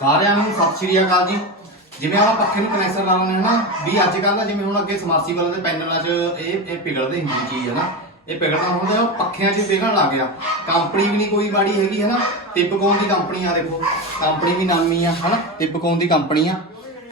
ਸਾਰਿਆਂ ਨੂੰ ਸਤਿ ਸ਼੍ਰੀ ਅਕਾਲ ਜੀ। ਜਿਵੇਂ ਆਪਾਂ ਪੱਖੇ ਨੂੰ ਕਨੈਕਸ਼ਨ ਲਾਉਂਦੇ ਹਾਂ ਨਾ, ਵੀ ਅੱਜ ਕੱਲ੍ਹ ਜਿਵੇਂ ਹੁਣ ਅੱਗੇ ਸਮਰਸੀਬਲ ਦੇ ਪੈਨਲਾਂ 'ਚ ਇਹ ਇਹ ਪਿਘਲਦੇ ਹੁੰਦੀ ਚੀਜ਼, ਹੈ ਨਾ? ਇਹ ਪਿਘਲਣਾ ਹੁੰਦਾ ਉਹ ਪੱਖਿਆਂ 'ਚ ਪਿਘਲਣ ਲੱਗ ਗਿਆ। ਕੰਪਨੀ ਵੀ ਨਹੀਂ ਕੋਈ ਮਾੜੀ ਹੈਗੀ, ਹੈ ਨਾ? ਟਿਪਕੋਨ ਦੀ ਕੰਪਨੀ ਆ, ਦੇਖੋ। ਕੰਪਨੀ ਵੀ ਨਾਮੀ ਆ ਹਨਾ ਟਿਪਕੋਨ ਦੀ ਕੰਪਨੀ ਆ?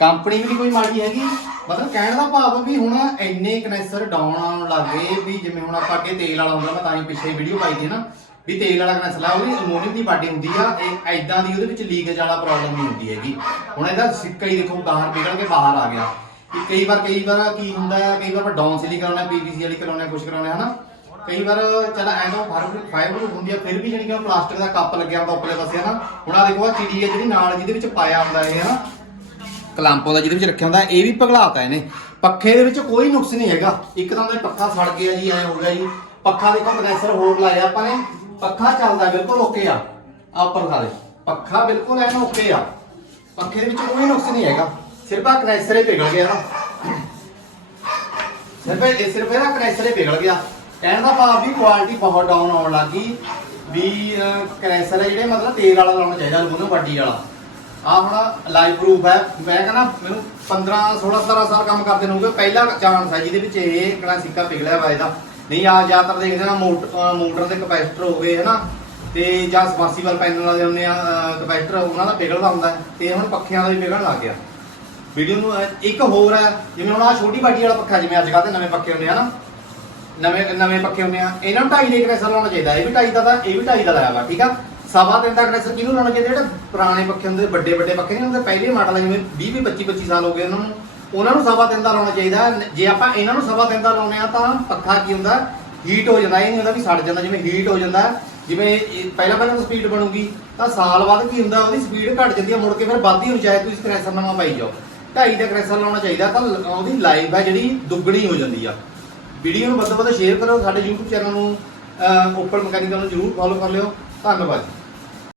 ਕੰਪਨੀ ਵੀ ਨਹੀਂ ਕੋਈ ਮਾੜੀ ਹੈਗੀ। ਮਤਲਬ ਕਹਿਣ ਦਾ ਭਾਵ ਵੀ ਹੁਣ ਇੰਨੇ ਕਨੈਕਸਰ ਡਾਊਨ ਆਉਣ ਲੱਗ ਵੀ ਜਿਵੇਂ ਹੁਣ ਆਪਾਂ ਅੱਗੇ ਤੇਲ ਵਾਲਾ ਹੁੰਦਾ, ਮੈਂ ਤਾਂ ਹੀ ਪਿੱਛੇ ਵੀਡੀਓ ਪਾਈ ਸੀ ਨਾ, ਵੀ ਤੇਲ ਵਾਲਾ ਕਨੈਕਸਰ ਆ ਉਹਦੀ ਅਲਮੋਨੀਅਮ ਦੀ ਬਾਡੀ ਹੁੰਦੀ ਆ, ਇਹ ਐਦਾਂ ਦੀ ਉਹਦੇ ਵਿੱਚ ਲੀਕੇਜ ਵਾਲਾ ਪ੍ਰੋਬਲਮ ਨਹੀਂ ਹੁੰਦੀ ਹੈਗੀ। ਹੁਣ ਇਹਦਾ ਸਿੱਕਾ ਹੀ ਦੇਖੋ ਬਾਹਰ ਨਿਕਲ ਕੇ ਬਾਹਰ ਆ ਗਿਆ। ਕਿ ਕਈ ਵਾਰ ਕਈ ਵਾਰ ਕੀ ਹੁੰਦਾ ਹੈ ਕਈ ਵਾਰ ਡਾਊਨ ਸਿਲੀ ਕਰਾਉਣਾ ਪੀਵੀਸੀ ਵਾਲੀ ਕਰਾਉਣਾ ਕੁਝ ਕਰਾਉਣਾ ਹਨਾ? ਕਈ ਵਾਰ ਚਲ ਐਂਡੋ ਫਾਈਬਰ ਫਾਈਬਰ ਹੁੰਦੀ ਆ, ਫਿਰ ਵੀ ਜਿਹੜੀ ਕਿ ਪਲਾਸਟਿਕ ਦਾ ਕੱਪ ਲੱਗਿਆ ਹੁੰਦਾ ਉੱਪਰਲੇ ਪਾਸੇ, ਹਨਾ? ਹੁਣ ਆ ਦੇਖੋ ਆ ਚਿੜੀ ਹੈ ਜਿਹੜੀ ਨਾਲ ਜਿਹਦੇ ਵਿੱਚ ਪਾਇਆ ਹੁੰਦਾ ਇਹ, ਹਨਾ? ਕਲਾਂਪੋ ਦਾ ਜਿਹਦੇ ਵਿੱਚ ਰੱਖਿਆ ਹੁੰਦਾ, ਇਹ ਵੀ ਪਗਲਾਤਾ ਇਹਨੇ। ਪੱਖੇ ਦੇ ਵਿੱਚ ਕੋਈ ਨੁਕਸ ਨਹੀਂ ਹੈਗਾ। ਇੱਕ ਤਾਂ ਦਾ ਪੱਖਾ ਸੜ ਗਿਆ ਜੀ, ਐ ਹੋ ਗਿਆ ਜੀ। ਪੱਖਾ ਦੇਖੋ, ਕੰਡੈਂਸਰ ਹੋਰ ਲਾਇਆ ਆਪਾਂ ਨੇ। ਪੱਖਾ ਚੱਲਦਾ ਬਿਲਕੁਲ ਓਕੇ ਆ ਆ ਉੱਪਰ ਦੇ ਪੱਖਾ ਬਿਲਕੁਲ ਐਨ ਓਕੇ ਆ। ਪੱਖੇ ਦੇ ਵਿੱਚ ਕੋਈ ਨੁਕਸ ਨਹੀਂ ਹੈਗਾ। ਸਿਰਫ ਆ ਕੰਡੈਂਸਰ ਹੀ ਪਿਘਲ ਗਿਆ ਨਾ। ਸਿਰਫ ਇਹ ਸਿਰਫ ਇਹਦਾ ਕੰਡੈਂਸਰ ਹੀ ਪਿਘਲ ਗਿਆ। ਕਹਿਣ ਦਾ ਭਾਵ ਵੀ ਕੁਆਲਿਟੀ ਬਹੁਤ ਡਾਊਨ ਆਉਣ ਲੱਗੀ ਵੀ ਕੰਡੈਂਸਰ ਜਿਹੜੇ, ਮਤਲਬ ਤੇਲ ਵਾਲਾ ਲਾਉਣਾ ਚਾਹੀਦਾ ਅਲਮੂਨੀਅਮ ਬਾਡੀ ਵਾਲਾ। ਆ ਹੁਣ ਲਾਈਵ ਪ੍ਰੂਫ ਹੈ। ਮੈਂ ਕਹਿੰਦਾ ਮੈਨੂੰ 15 16 17 ਸਾਲ ਕੰਮ ਕਰਦੇ ਨੂੰ ਪਹਿਲਾ ਚਾਂਸ ਹੈ ਜਿਹਦੇ ਵਿੱਚ ਇਹ ਕਿਹੜਾ ਸਿੱਕਾ ਪਿਘਲਿਆ ਵਾ ਇਹਦਾ। ਨਹੀਂ ਆ ਜ਼ਿਆਦਾਤਰ ਦੇਖਦੇ ਨਾ ਮੋਟਰ ਦੇ ਕਪੈਸਿਟਰ ਹੋ ਗਏ, ਹਨਾ? ਤੇ ਜਾਂ ਸਬਮਰਸੀਬਲ ਪੈਨਲ ਵਾਲੇ ਹੁੰਦੇ ਆ ਕਪੈਸਿਟਰ, ਉਹਨਾਂ ਦਾ ਪਿਘਲਦਾ ਹੁੰਦਾ ਤੇ ਹੁਣ ਪੱਖਿਆਂ ਦਾ ਵੀ ਪਿਘਲਣ ਲੱਗ ਗਿਆ। ਵੀਡੀਓ ਨੂੰ ਇੱਕ ਹੋਰ ਹੈ, ਜਿਵੇਂ ਹੁਣ ਆ ਛੋਟੀ ਬਾਡੀ ਵਾਲਾ ਪੱਖਾ, ਜਿਵੇਂ ਅੱਜ ਕੱਲ੍ਹ ਦੇ ਨਵੇਂ ਪੱਖੇ ਹੁੰਦੇ ਆ ਨਾ ਨਵੇਂ ਨਵੇਂ ਪੱਖੇ ਹੁੰਦੇ ਆ। ਇਹਨਾਂ ਨੂੰ ਢਾਈ ਦੇ ਕਨੈਕਸ਼ਨ ਲਾਉਣਾ ਚਾਹੀਦਾ। ਇਹ ਵੀ ਢਾਈ ਦਾ ਤਾਂ, ਇਹ ਵੀ ਢਾਈ ਦਾ ਲਾਇਆ ਵਾ, ਠੀਕ ਆ? ਸਵਾ ਤਿੰਨ ਦਾ ਕਨੈਕਸ਼ਨ ਕਿਹਨੂੰ ਲਾਉਣਾ ਚਾਹੀਦਾ? ਜਿਹੜੇ ਪੁਰਾਣੇ ਪੱਖੇ ਹੁੰਦੇ, ਵੱਡੇ ਵੱਡੇ ਪੱਖੇ ਨਹੀਂ ਹੁੰਦੇ, ਪਹਿਲੇ ਮਾਡਲ ਜਿਵੇਂ 20 20 25 25 ਸਾਲ ਹੋ ਗਏ ਉਹਨਾਂ ਨੂੰ। ਉਹਨਾਂ ਨੂੰ ਸਵਾ ਤਿੰਨ ਦਾ ਲਾਉਣਾ ਚਾਹੀਦਾ। ਜੇ ਆਪਾਂ ਇਹਨਾਂ ਨੂੰ ਸਵਾ ਤਿੰਨ ਦਾ ਲਾਉਨੇ ਆ ਤਾਂ ਪੱਖਾ ਕੀ ਹੁੰਦਾ? ਹੀਟ ਹੋ ਜਾਂਦਾ, ਇਹ ਨਹੀਂ ਹੁੰਦਾ ਵੀ ਸੜ ਜਾਂਦਾ, ਜਿਵੇਂ ਹੀਟ ਹੋ ਜਾਂਦਾ। ਜਿਵੇਂ ਇਹ ਪਹਿਲਾਂ ਪਹਿਲਾਂ ਸਪੀਡ ਬਣੂਗੀ, ਤਾਂ ਸਾਲ ਬਾਅਦ ਕੀ ਹੁੰਦਾ? ਉਹਦੀ ਸਪੀਡ ਘਟ ਜਾਂਦੀ ਹੈ ਮੁੜ ਕੇ ਫਿਰ ਵੱਧਦੀ ਹੋ ਚਾਹੇ ਤੁਸੀਂ ਕਨੈਕਸ਼ਨ ਨਵਾਂ ਪਾਈ ਜਾਓ। ਢਾਈ ਦਾ ਕਨੈਕਸ਼ਨ ਲਾਉਣਾ ਚਾਹੀਦਾ, ਤਾਂ ਉਹਦੀ ਲਾਈਫ ਹੈ ਜਿਹੜੀ ਦੁੱਗਣੀ ਹੋ ਜਾਂਦੀ ਆ। ਵੀਡੀਓ ਨੂੰ ਵੱਧ ਤੋਂ ਵੱਧ ਸ਼ੇਅਰ ਕਰੋ ਸਾਡੇ YouTube ਚੈਨਲ ਨੂੰ ਓਪਨ ਮਕੈਨਿਕਲ ਨੂੰ ਜਰੂਰ ਫੋਲੋ ਕਰ ਲਿਓ। ਧੰਨਵਾਦ